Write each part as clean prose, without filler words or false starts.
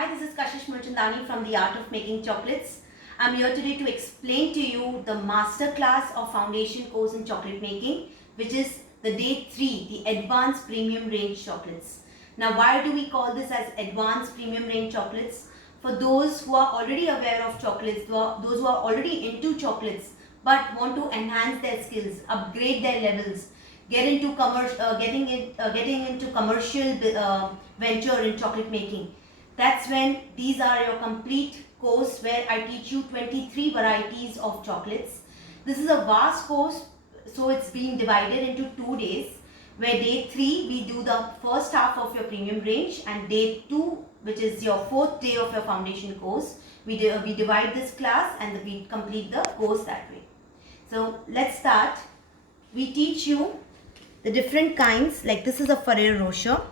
Hi, this is Kashish Mulchandani from the Art of Making Chocolates. I'm here today to explain to you the master class of foundation course in chocolate making, which is the day 3, the advanced premium range chocolates. Now, why do we call this as advanced premium range chocolates? For those who are already aware of chocolates, those who are already into chocolates but want to enhance their skills, upgrade their levels, getting into commercial venture in chocolate making. That's when these are your complete course where I teach you 23 varieties of chocolates. This is a vast course, so it's being divided into 2 days, where day 3 we do the first half of your premium range, and day 2, which is your 4th day of your foundation course, we divide this class and we complete the course that way. So let's start. We teach you the different kinds, like this is a Ferrero Rocher.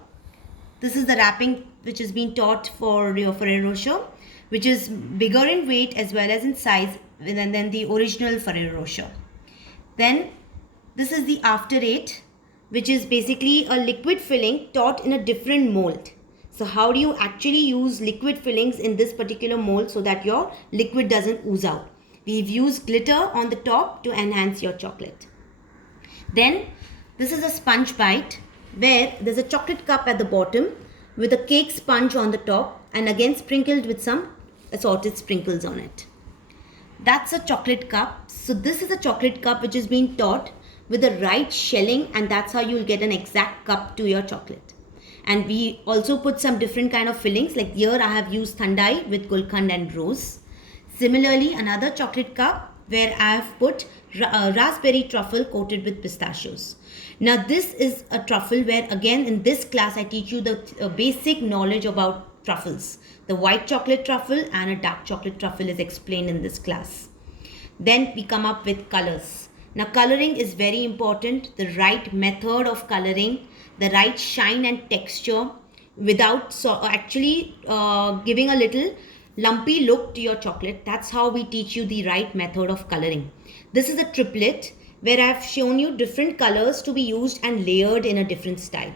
This is the wrapping which is being taught for your Ferrero Rocher, which is bigger in weight as well as in size than the original Ferrero Rocher. Then this is the After Eight, which is basically a liquid filling taught in a different mold. So how do you actually use liquid fillings in this particular mold so that your liquid doesn't ooze out? We've used glitter on the top to enhance your chocolate. Then this is a sponge bite, where there's a chocolate cup at the bottom with a cake sponge on the top and again sprinkled with some assorted sprinkles on it. That's a chocolate cup. So this is a chocolate cup which is being taught with the right shelling, and that's how you'll get an exact cup to your chocolate. And we also put some different kind of fillings, like here I have used Thandai with Gulkand and rose. Similarly, another chocolate cup where I have put raspberry truffle coated with pistachios. Now this is a truffle where again in this class I teach you the basic knowledge about truffles. The white chocolate truffle and a dark chocolate truffle is explained in this class. Then we come up with colors. Now coloring is very important. The right method of coloring, the right shine and texture without giving a little lumpy look to your chocolate. That's how we teach you the right method of coloring. This is a triplet where I've shown you different colors to be used and layered in a different style.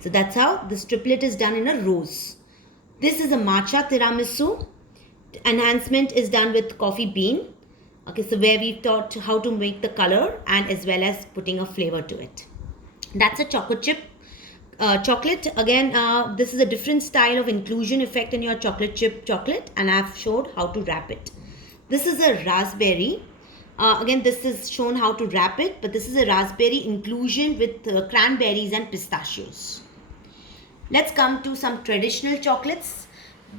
So that's how this triplet is done in a rose. This is a matcha tiramisu. Enhancement is done with coffee bean. Okay, so where we've taught how to make the color and as well as putting a flavor to it. That's a choco chip chocolate. Again, this is a different style of inclusion effect in your chocolate chip chocolate, and I've showed how to wrap it. This is a raspberry. Again, this is shown how to wrap it, but this is a raspberry inclusion with cranberries and pistachios. Let's come to some traditional chocolates.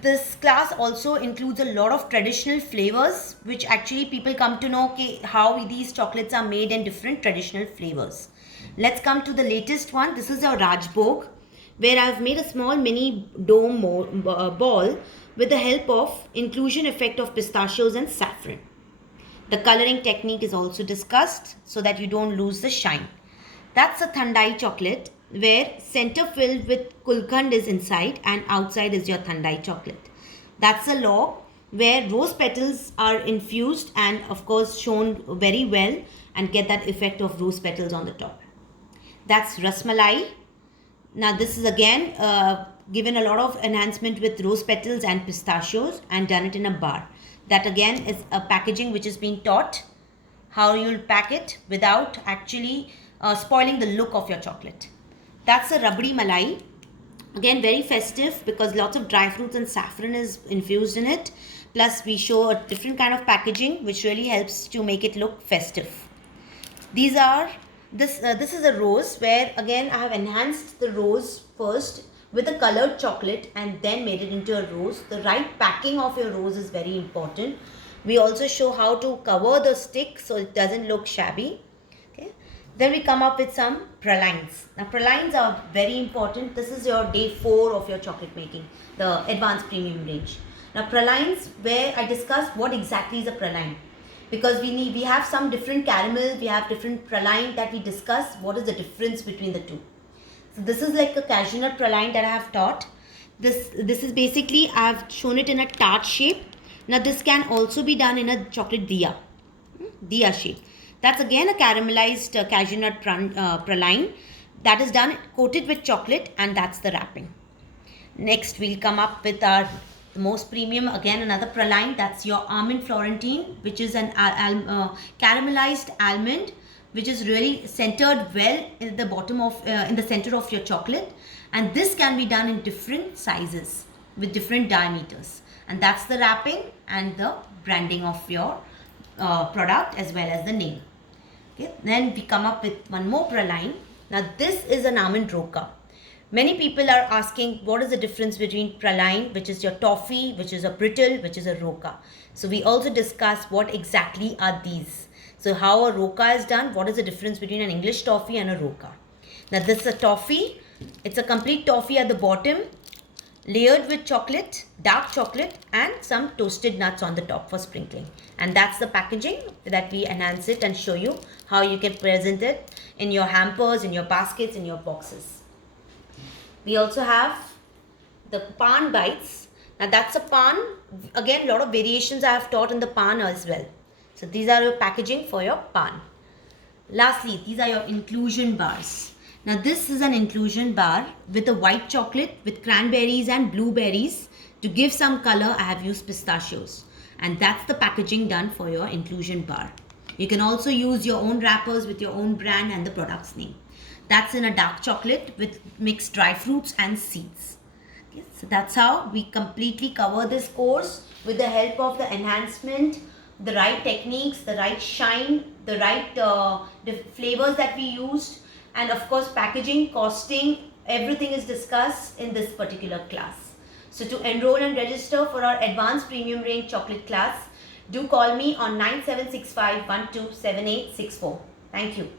This class also includes a lot of traditional flavors, which actually people come to know how these chocolates are made in different traditional flavors. Let's come to the latest one. This is a Rajbhog, where I've made a small mini dome ball with the help of inclusion effect of pistachios and saffron. The coloring technique is also discussed so that you don't lose the shine. That's a Thandai chocolate where center filled with Gulkand is inside and outside is your Thandai chocolate. That's a log where rose petals are infused and of course shown very well and get that effect of rose petals on the top. That's Rasmalai. Now this is again given a lot of enhancement with rose petals and pistachios and done it in a bar. That again is a packaging which is being taught how you'll pack it without actually spoiling the look of your chocolate. That's a Rabdi Malai. Again, very festive because lots of dry fruits and saffron is infused in it. Plus we show a different kind of packaging which really helps to make it look festive. These are, this is a rose where again I have enhanced the rose first with a colored chocolate and then made it into a rose. The right packing of your rose is very important. We also show how to cover the stick so it doesn't look shabby. Okay. Then we come up with some pralines. Now pralines are very important. This is your day 4 of your chocolate making, the advanced premium range. Now pralines, where I discuss what exactly is a praline, because we have some different caramels, we have different praline that we discuss what is the difference between the two. So this is like a cashew nut praline that I have taught. This is basically, I have shown it in a tart shape. Now this can also be done in a chocolate diya shape. That's again a caramelized cashew nut praline that is done coated with chocolate, and that's the wrapping. Next we'll come up with our The most premium, again another praline, that's your almond Florentine, which is an caramelized almond, which is really centered well in the bottom of in the center of your chocolate, and this can be done in different sizes with different diameters, and that's the wrapping and the branding of your product as well as the name. Okay, then we come up with one more praline. Now this is an almond roca. Many people are asking what is the difference between praline, which is your toffee, which is a brittle, which is a roca. So we also discuss what exactly are these. So how a roca is done, what is the difference between an English toffee and a roca. Now this is a toffee. It's a complete toffee at the bottom, layered with chocolate, dark chocolate, and some toasted nuts on the top for sprinkling. And that's the packaging that we enhance it and show you how you can present it in your hampers, in your baskets, in your boxes. We also have the pan bites. Now that's a pan. Again, a lot of variations I have taught in the pan as well. So these are your packaging for your pan. Lastly, these are your inclusion bars. Now this is an inclusion bar with a white chocolate with cranberries and blueberries. To give some color, I have used pistachios. And that's the packaging done for your inclusion bar. You can also use your own wrappers with your own brand and the product's name. That's in a dark chocolate with mixed dry fruits and seeds. Okay, so that's how we completely cover this course with the help of the enhancement, the right techniques, the right shine, the right the flavors that we used, and of course packaging, costing, everything is discussed in this particular class. So to enroll and register for our advanced premium range chocolate class, do call me on 9765 127864. Thank you.